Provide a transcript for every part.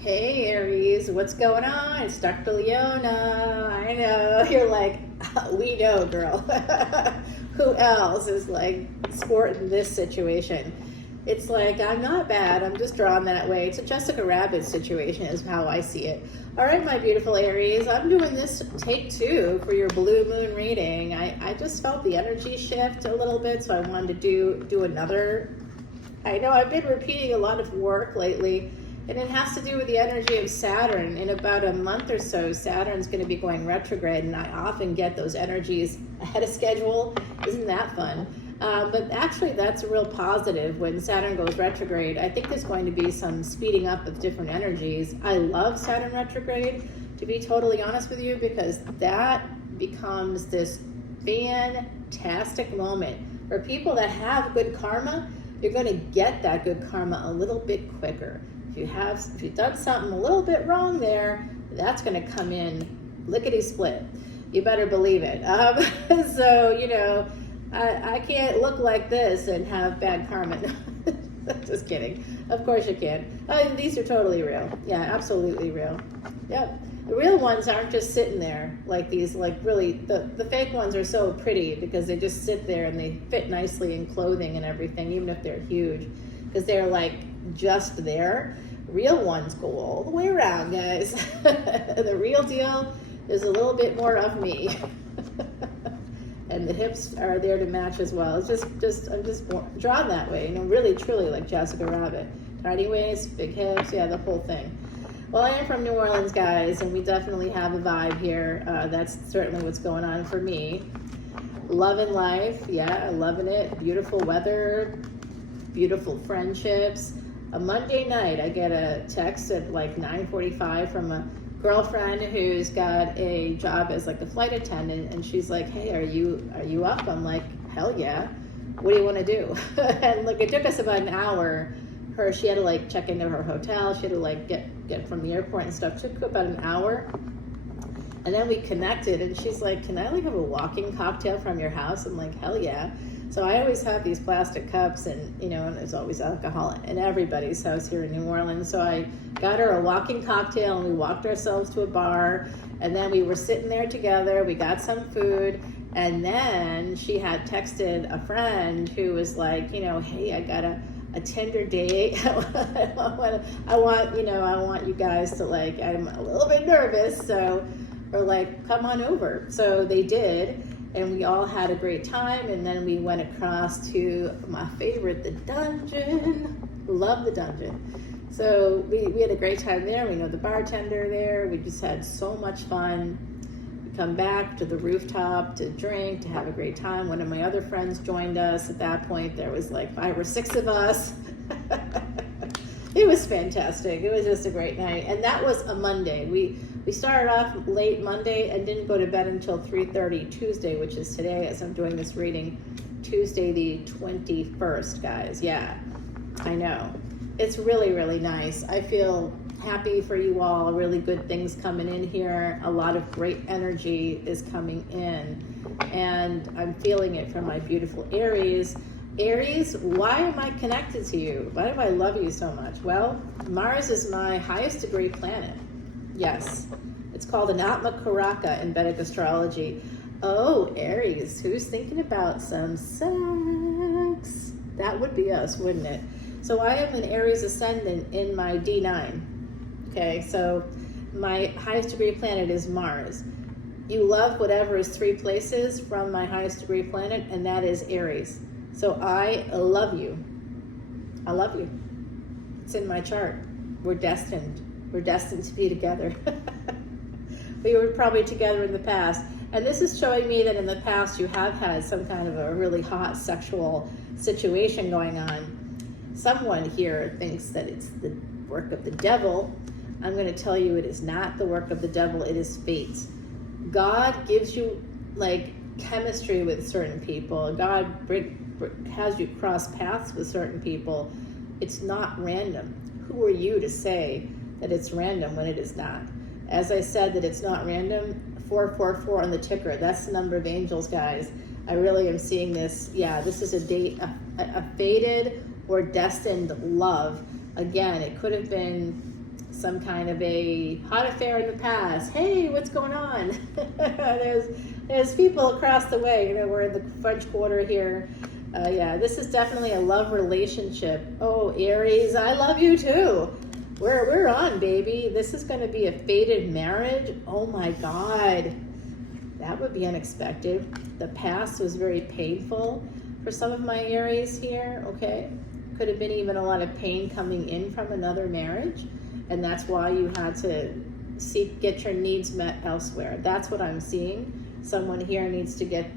Hey Aries, what's going on? It's Dr. Leona. I know. You're like, we know, girl. Who else is like sporting this situation? It's like, I'm not bad. I'm just drawn that way. It's a Jessica Rabbit situation is how I see it. All right, my beautiful Aries, I'm doing this take 2 for your blue moon reading. I just felt the energy shift a little bit, so I wanted to do another. I know I've been repeating a lot of work lately, and it has to do with the energy of Saturn. In about a month or so, Saturn's going to be going retrograde, and I often get those energies ahead of schedule. Isn't that fun? But actually, that's a real positive when Saturn goes retrograde. I think there's going to be some speeding up of different energies. I love Saturn retrograde, to be totally honest with you, because that becomes this fantastic moment for people that have good karma. You're going to get that good karma a little bit quicker. If you've done something a little bit wrong there, that's going to come in lickety split. You better believe it. So, you know, I can't look like this and have bad karma. Just kidding. Of course you can. These are totally real. Yeah, absolutely real. Yep. The real ones aren't just sitting there like these, like really, the fake ones are so pretty because they just sit there and they fit nicely in clothing and everything, even if they're huge, because they're like just there. Real ones go all the way around, guys. The real deal is a little bit more of me. And the hips are there to match as well. It's I'm just drawn that way, you know, really, truly like Jessica Rabbit. Tiny waist, big hips, yeah, the whole thing. Well, I am from New Orleans, guys, and we definitely have a vibe here. That's certainly what's going on for me. Loving life, yeah, loving it. Beautiful weather, beautiful friendships. A Monday night, I get a text at like 9:45 from a girlfriend who's got a job as like a flight attendant, and she's like, "Hey, are you up?" I'm like, "Hell yeah! What do you want to do?" And like, it took us about an hour. She had to like check into her hotel. She had to like get from the airport and stuff. It took about an hour, and then we connected. And she's like, "Can I like have a walking cocktail from your house?" I'm like, "Hell yeah!" So I always have these plastic cups, and you know, and there's always alcohol in everybody's house here in New Orleans. So I got her a walking cocktail, and we walked ourselves to a bar, and then we were sitting there together. We got some food, and then she had texted a friend who was like, you know, "Hey, I got a Tinder date. I want you guys to like, I'm a little bit nervous, so," or like, "Come on over." So they did. And we all had a great time, and then we went across to my favorite, the dungeon. Love the dungeon. So we had a great time there. We know the bartender there. We just had so much fun. We come back to the rooftop to drink, to have a great time. One of my other friends joined us. At that point, there was like 5 or 6 of us. It was fantastic. It was just a great night. And that was a Monday. We started off late Monday and didn't go to bed until 3:30 Tuesday, which is today as I'm doing this reading. Tuesday the 21st, guys. Yeah, I know. It's really, really nice. I feel happy for you all. Really good things coming in here. A lot of great energy is coming in. And I'm feeling it from my beautiful Aries. Aries, why am I connected to you? Why do I love you so much? Well, Mars is my highest degree planet. Yes, it's called an Atma Karaka in Vedic Astrology. Oh, Aries, who's thinking about some sex? That would be us, wouldn't it? So I am an Aries Ascendant in my D9. Okay, so my highest degree planet is Mars. You love whatever is 3 places from my highest degree planet, and that is Aries. So I love you. I love you. It's in my chart. We're destined. We're destined to be together. We were probably together in the past. And this is showing me that in the past you have had some kind of a really hot sexual situation going on. Someone here thinks that it's the work of the devil. I'm going to tell you it is not the work of the devil. It is fate. God gives you like chemistry with certain people. God has you cross paths with certain people. It's not random. Who are you to say that it's random when it is not? As I said that it's not random, 444 on the ticker, that's the number of angels, guys. I really am seeing this. Yeah, this is a fated or destined love. Again, it could have been some kind of a hot affair in the past. Hey, what's going on? there's people across the way. You know, we're in the French Quarter here. Yeah, this is definitely a love relationship. Oh, Aries, I love you too. We're on, baby. This is going to be a fated marriage. Oh my God, that would be unexpected. The past was very painful for some of my Aries here. Okay, could have been even a lot of pain coming in from another marriage, and that's why you had to get your needs met elsewhere. That's what I'm seeing. Someone here needs to get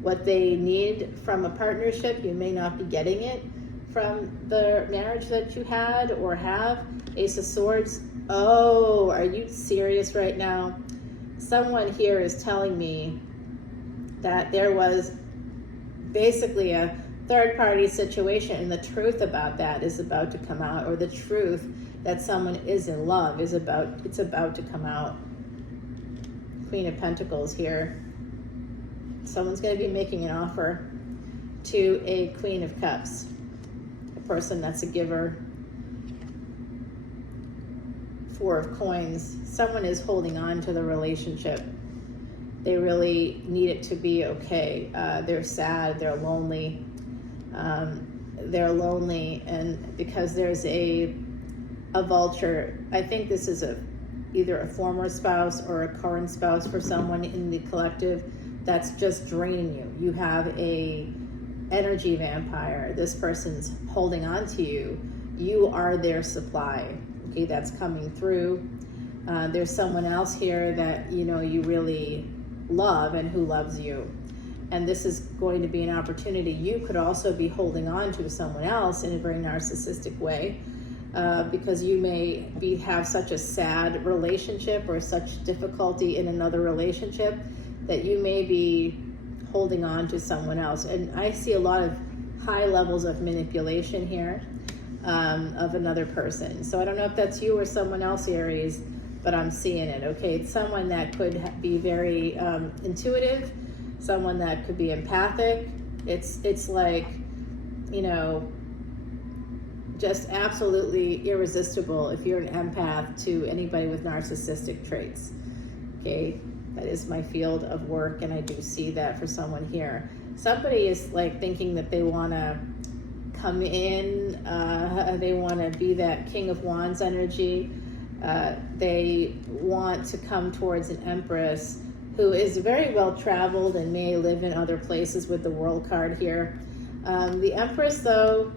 what they need from a partnership. You may not be getting it from the marriage that you had or have. Ace of Swords. Oh, are you serious right now? Someone here is telling me that there was basically a third-party situation, and the truth about that is about to come out, or the truth that someone is in love is about to come out. Queen of Pentacles here. Someone's going to be making an offer to a Queen of Cups, a person that's a giver. Four of Coins. Someone is holding on to the relationship. They really need it to be okay. They're sad, they're lonely. And because there's a vulture, I think this is either a former spouse or a current spouse for someone in the collective that's just draining you. You have a energy vampire. This person's holding on to you. You are their supply. Okay, that's coming through. There's someone else here that you really love and who loves you. And this is going to be an opportunity. You could also be holding on to someone else in a very narcissistic way, because you may have such a sad relationship or such difficulty in another relationship that you may be holding on to someone else. And I see a lot of high levels of manipulation here of another person. So I don't know if that's you or someone else, Aries, but I'm seeing it. Okay, it's someone that could be very intuitive, someone that could be empathic. It's like, just absolutely irresistible if you're an empath to anybody with narcissistic traits. Okay, that is my field of work, and I do see that for someone here. Somebody is like thinking that they want to come in, they want to be that King of Wands energy. They want to come towards an Empress who is very well traveled and may live in other places with the World card here. The Empress, though,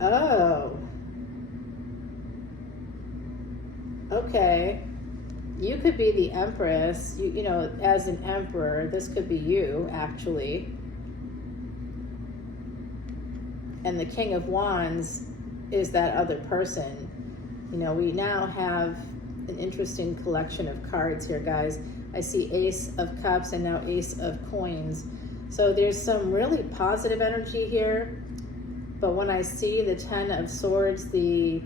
oh, okay. You could be the Empress, as an Emperor. This could be you, actually. And the King of Wands is that other person. We now have an interesting collection of cards here, guys. I see Ace of Cups and now Ace of Coins. So there's some really positive energy here. But when I see the Ten of Swords, the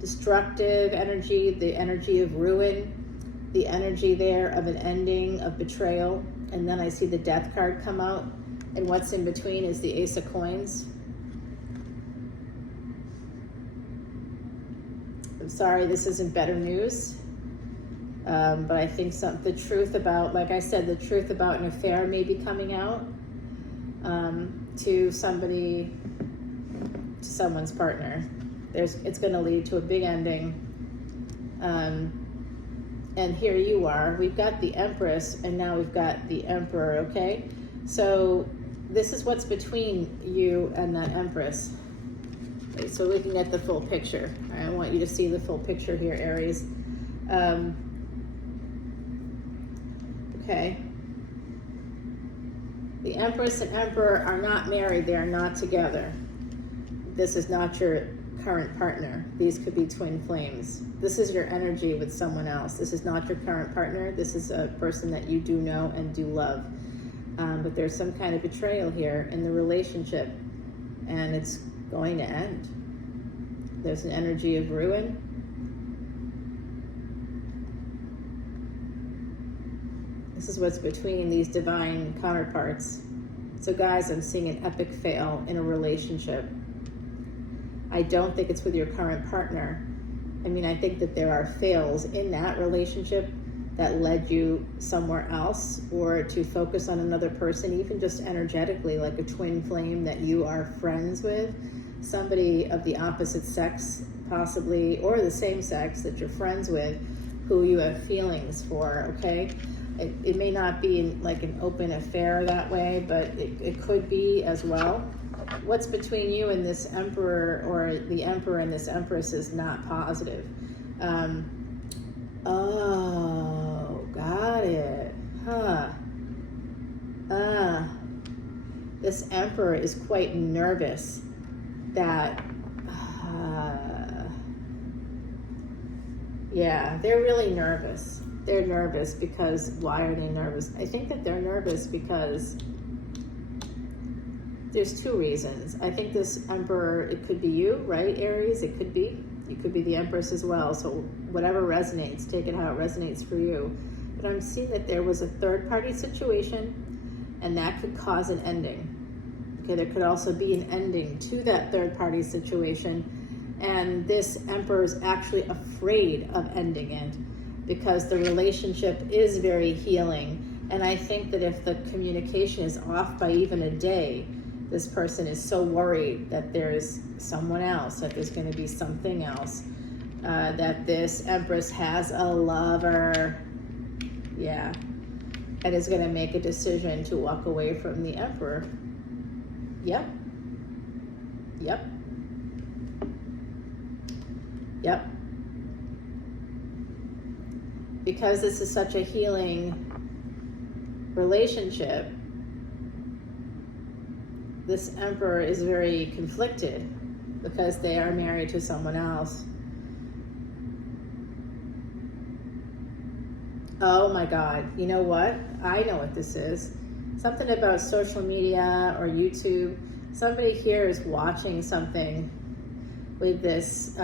destructive energy, the energy of ruin, the energy there of an ending, of betrayal, and then I see the Death card come out, and what's in between is the Ace of Coins. I'm sorry, this isn't better news, but I think the truth about, like I said, the truth about an affair may be coming out to someone's partner. It's going to lead to a big ending. And here you are. We've got the Empress, and now we've got the Emperor, okay? So this is what's between you and that Empress. Okay, so looking at the full picture. I want you to see the full picture here, Aries. Okay. The Empress and Emperor are not married. They are not together. This is not your current partner. These could be twin flames. This is your energy with someone else. This is not your current partner. This is a person that you do know and do love. But there's some kind of betrayal here in the relationship, and it's going to end. There's an energy of ruin. This is what's between these divine counterparts. So guys, I'm seeing an epic fail in a relationship. I don't think it's with your current partner. I mean, I think that there are fails in that relationship that led you somewhere else, or to focus on another person, even just energetically, like a twin flame that you are friends with, somebody of the opposite sex possibly, or the same sex that you're friends with, who you have feelings for, okay? It may not be like an open affair that way, but it could be as well. What's between you and this emperor, or the emperor and this empress, is not positive. Oh, got it. This emperor is quite nervous that, yeah, they're really nervous. They're nervous because, why are they nervous? I think that they're nervous because there's two reasons. I think this emperor, it could be you, right, Aries? It could be. You could be the empress as well. So whatever resonates, take it how it resonates for you. But I'm seeing that there was a third-party situation, and that could cause an ending. Okay, there could also be an ending to that third-party situation, and this emperor is actually afraid of ending it because the relationship is very healing. And I think that if the communication is off by even a day, this person is so worried that there's someone else, that there's going to be something else, that this empress has a lover, yeah, and is going to make a decision to walk away from the emperor. Yep. Because this is such a healing relationship, this emperor is very conflicted because they are married to someone else. Oh my God, you know what? I know what this is. Something about social media or YouTube. Somebody here is watching something with this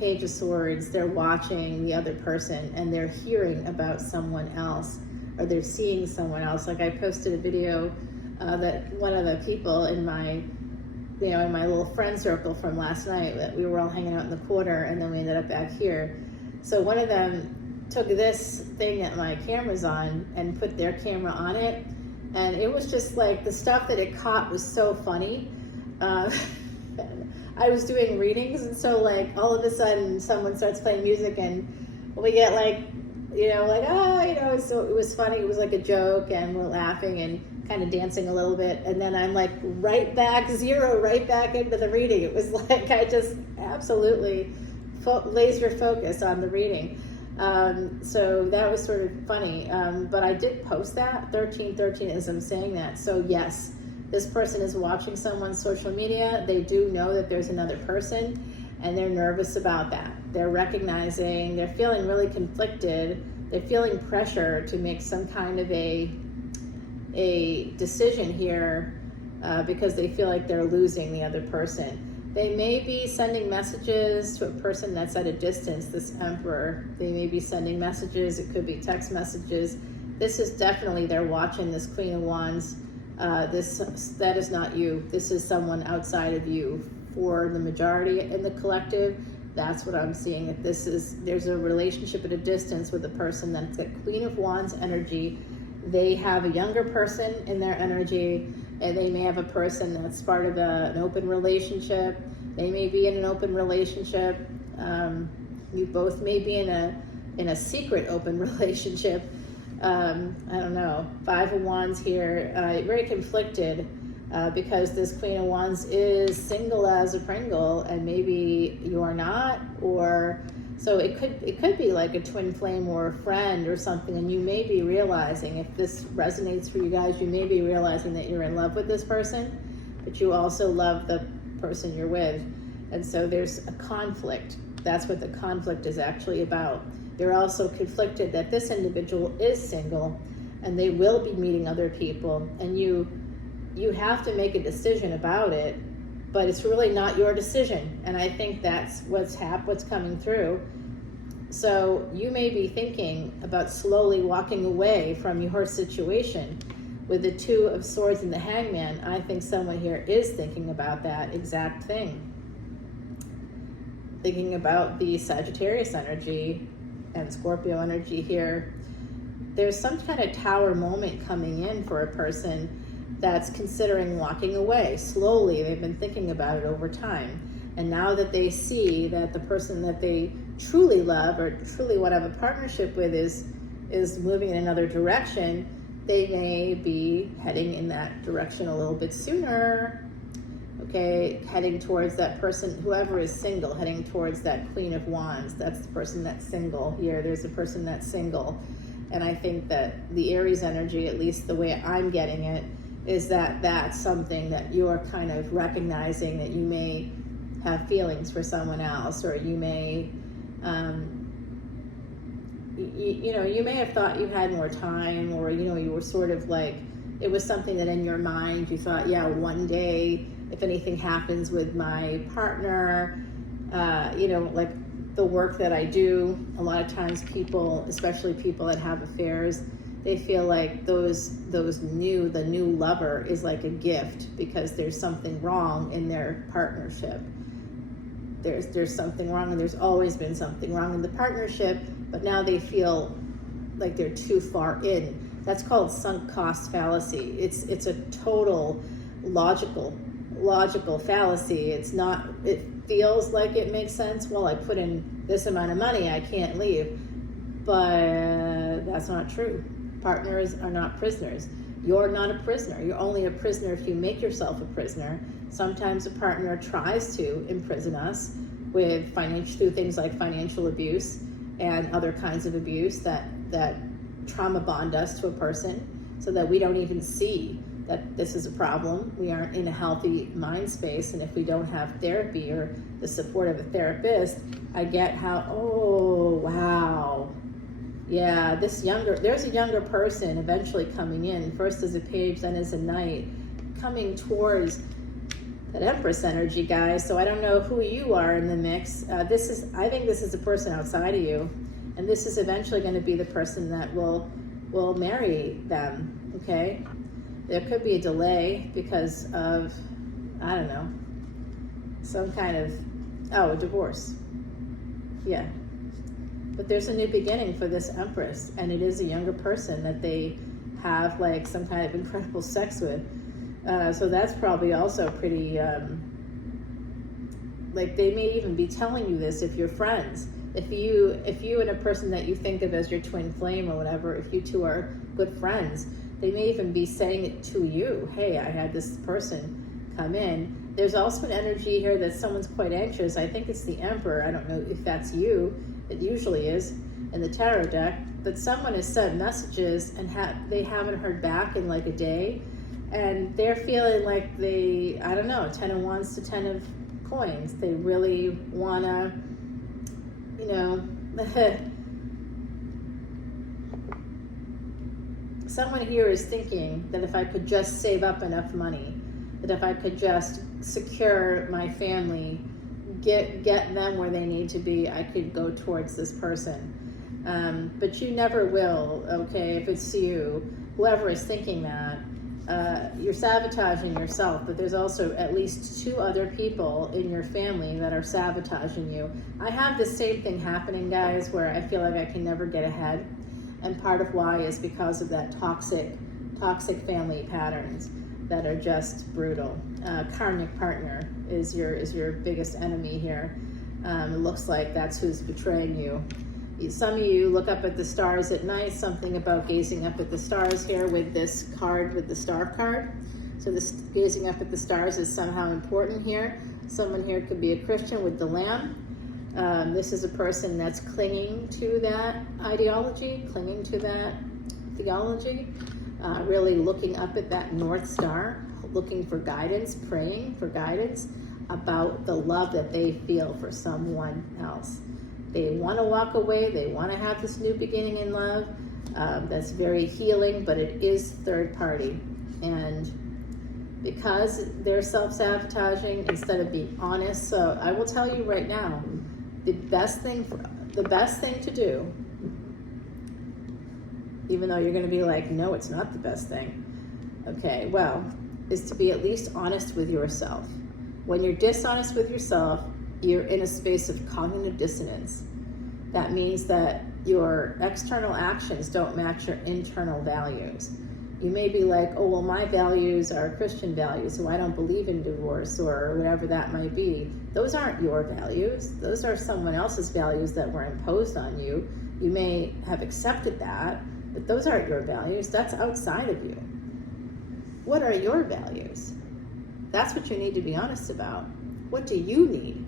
Page of Swords. They're watching the other person and they're hearing about someone else, or they're seeing someone else. Like I posted a video that one of the people in my, in my little friend circle from last night, that we were all hanging out in the corner and then we ended up back here. So one of them took this thing that my camera's on and put their camera on it. And it was just like, the stuff that it caught was so funny. I was doing readings, and so like all of a sudden someone starts playing music and we get like, so it was funny. It was like a joke and we're laughing and kind of dancing a little bit. And then I'm like right back into the reading. It was like, I just absolutely laser focus on the reading. So that was sort of funny. But I did post that 1313 as I'm saying that. So yes, this person is watching someone's social media. They do know that there's another person, and they're nervous about that. They're recognizing, they're feeling really conflicted. They're feeling pressure to make some kind of a decision here because they feel like they're losing the other person. They may be sending messages to a person that's at a distance, this emperor. They may be sending messages. It could be text messages. This is definitely, they're watching this Queen of Wands. That is not you. This is someone outside of you. For the majority in the collective, that's what I'm seeing. That there's a relationship at a distance with a person that's got Queen of Wands energy. They have a younger person in their energy, and they may have a person that's part of an open relationship. They may be in an open relationship. You both may be in a secret open relationship. I don't know. 5 of Wands here, very conflicted because this Queen of Wands is single as a Pringle, and maybe you're not, or so it could be like a twin flame or a friend or something, and you may be realizing, if this resonates for you guys, you may be realizing that you're in love with this person, but you also love the person you're with, and so there's a conflict. That's what the conflict is actually about. They're also conflicted that this individual is single and they will be meeting other people, and you have to make a decision about it, but it's really not your decision. And I think that's what's coming through. So you may be thinking about slowly walking away from your situation, With the Two of Swords and the Hangman, I think someone here is thinking about that exact thing. Thinking about the Sagittarius energy and Scorpio energy here. There's some kind of tower moment coming in for a person that's considering walking away. Slowly, they've been thinking about it over time. And now that they see that the person that they truly love or truly want to have a partnership with is moving in another direction, they may be heading in that direction a little bit sooner. Okay, heading towards that person, whoever is single, heading towards that Queen of Wands. That's the person that's single here. There's a person that's single. And I think that the Aries energy, at least the way I'm getting it, is that that's something that you're kind of recognizing, that you may have feelings for someone else, or you may, you may have thought you had more time, or, you were sort of like, it was something that in your mind you thought, yeah, one day, if anything happens with my partner, like the work that I do, a lot of times people, especially people that have affairs, they feel like the new lover is like a gift because there's something wrong in their partnership. There's something wrong, and there's always been something wrong in the partnership, but now they feel like they're too far in. That's called sunk cost fallacy. It's a total logical fallacy. It feels like it makes sense. Well, I put in this amount of money, I can't leave. But that's not true. Partners are not prisoners. You're not a prisoner. You're only a prisoner if you make yourself a prisoner. Sometimes a partner tries to imprison us with through things like financial abuse and other kinds of abuse that trauma bond us to a person so that we don't even see that this is a problem. We aren't in a healthy mind space, and if we don't have therapy or the support of a therapist, I get how, oh, wow. Yeah, there's a younger person eventually coming in, first as a page, then as a knight, coming towards that Empress energy, guys. So I don't know who you are in the mix. I think this is a person outside of you, and this is eventually going to be the person that will marry them, okay? There could be a delay because of, I don't know, some kind of, a divorce. Yeah. But there's a new beginning for this Empress, and it is a younger person that they have like some kind of incredible sex with. So that's probably also pretty, like they may even be telling you this if you're friends. If you and a person that you think of as your twin flame or whatever, if you two are good friends, they may even be saying it to you. Hey, I had this person come in. There's also an energy here that someone's quite anxious. I think it's the Emperor. I don't know if that's you. It usually is in the tarot deck. But someone has sent messages and they haven't heard back in like a day. And they're feeling like 10 of wands to 10 of coins. They really want to, someone here is thinking that if I could just save up enough money, that if I could just secure my family, get them where they need to be, I could go towards this person. But you never will, okay? If it's you, whoever is thinking that, you're sabotaging yourself, but there's also at least 2 other people in your family that are sabotaging you. I have the same thing happening, guys, where I feel like I can never get ahead. And part of why is because of that toxic family patterns that are just brutal. Karmic partner is your biggest enemy here. It looks like that's who's betraying you. Some of you look up at the stars at night, something about gazing up at the stars here with this card, with the star card. So this gazing up at the stars is somehow important here. Someone here could be a Christian with the lamb. This is a person that's clinging to that ideology, clinging to that theology, really looking up at that North Star, looking for guidance, praying for guidance about the love that they feel for someone else. They want to walk away. They want to have this new beginning in love. That's very healing, but it is third party. And because they're self-sabotaging instead of being honest, so I will tell you right now, the best thing to do, even though you're going to be like, no, it's not the best thing. Okay, well, is to be at least honest with yourself. When you're dishonest with yourself, you're in a space of cognitive dissonance. That means that your external actions don't match your internal values. You may be like, oh, well, my values are Christian values, so I don't believe in divorce or whatever that might be. Those aren't your values. Those are someone else's values that were imposed on you. You may have accepted that, but those aren't your values. That's outside of you. What are your values? That's what you need to be honest about. What do you need?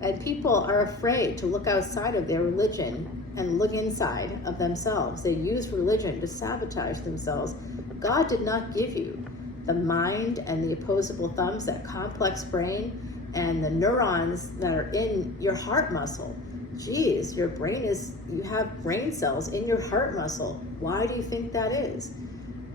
And people are afraid to look outside of their religion and look inside of themselves. They use religion to sabotage themselves. God did not give you the mind and the opposable thumbs, that complex brain, and the neurons that are in your heart muscle. Geez, your brain you have brain cells in your heart muscle. Why do you think that is?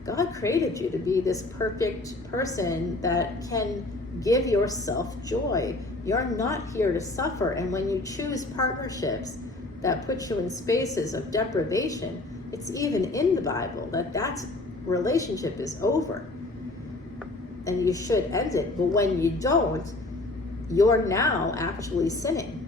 God created you to be this perfect person that can give yourself joy. You're not here to suffer. And when you choose partnerships that put you in spaces of deprivation, it's even in the Bible that relationship is over and you should end it. But when you don't, you're now actually sinning,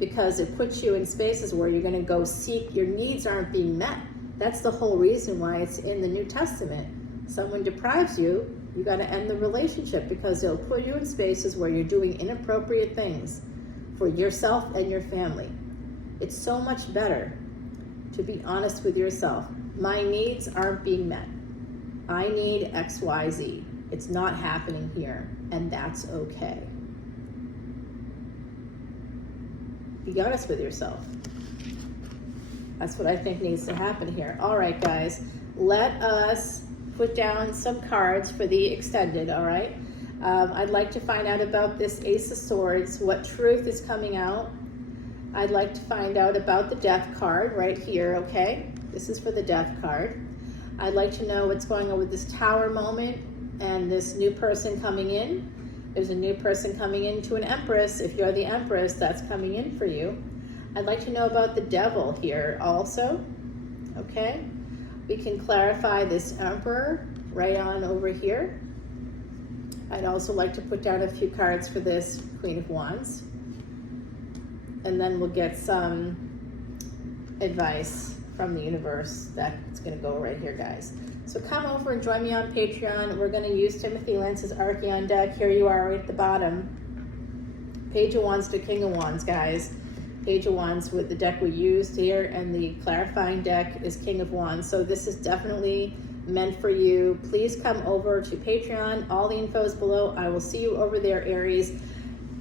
because it puts you in spaces where you're going to go seek, your needs aren't being met. That's the whole reason why it's in the New Testament. Someone deprives you, you got to end the relationship, because they'll put you in spaces where you're doing inappropriate things for yourself and your family. It's so much better to be honest with yourself. My needs aren't being met. I need X, Y, Z. It's not happening here, and that's okay. Be honest with yourself. That's what I think needs to happen here. All right, guys, let us put down some cards for the extended, all right? I'd like to find out about this Ace of Swords, what truth is coming out. I'd like to find out about the Death card right here, okay? This is for the Death card. I'd like to know what's going on with this Tower moment and this new person coming in. There's a new person coming into an Empress. If you're the Empress, that's coming in for you. I'd like to know about the Devil here also, okay? We can clarify this Emperor right on over here. I'd also like to put down a few cards for this Queen of Wands. And then we'll get some advice from the universe. That's going to go right here, guys. So come over and join me on Patreon. We're going to use Timothy Lance's Archeon deck. Here you are right at the bottom. Page of Wands to King of Wands, guys. Page of Wands with the deck we used here, and the clarifying deck is King of Wands. So this is definitely meant for you. Please come over to Patreon. All the info is below. I will see you over there, Aries.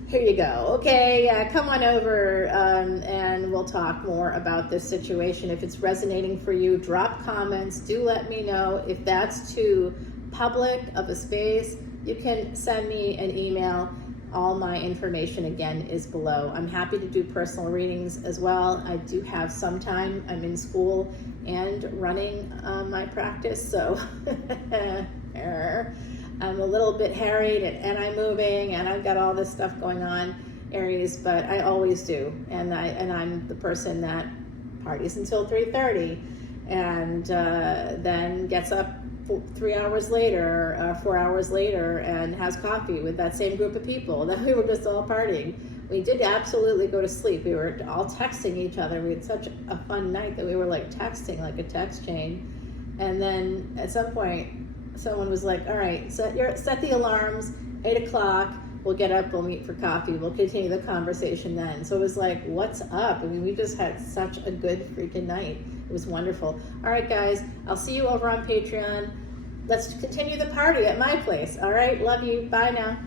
Here you go. Okay, come on over and we'll talk more about this situation. If it's resonating for you, drop comments. Do let me know. If that's too public of a space, you can send me an email. All my information, again, is below. I'm happy to do personal readings as well. I do have some time. I'm in school and running my practice, so I'm a little bit harried and I'm moving and I've got all this stuff going on, Aries, but I always do. And I'm the person that parties until 3:30 and then gets up 3 hours later, 4 hours later, and has coffee with that same group of people that we were just all partying. We did absolutely go to sleep. We were all texting each other. We had such a fun night that we were like texting, like a text chain. And then at some point, someone was like, all right, set the alarms, 8 o'clock, we'll get up, we'll meet for coffee, we'll continue the conversation then. So it was like, what's up? I mean, we just had such a good freaking night. It was wonderful. All right, guys, I'll see you over on Patreon. Let's continue the party at my place. All right, love you. Bye now.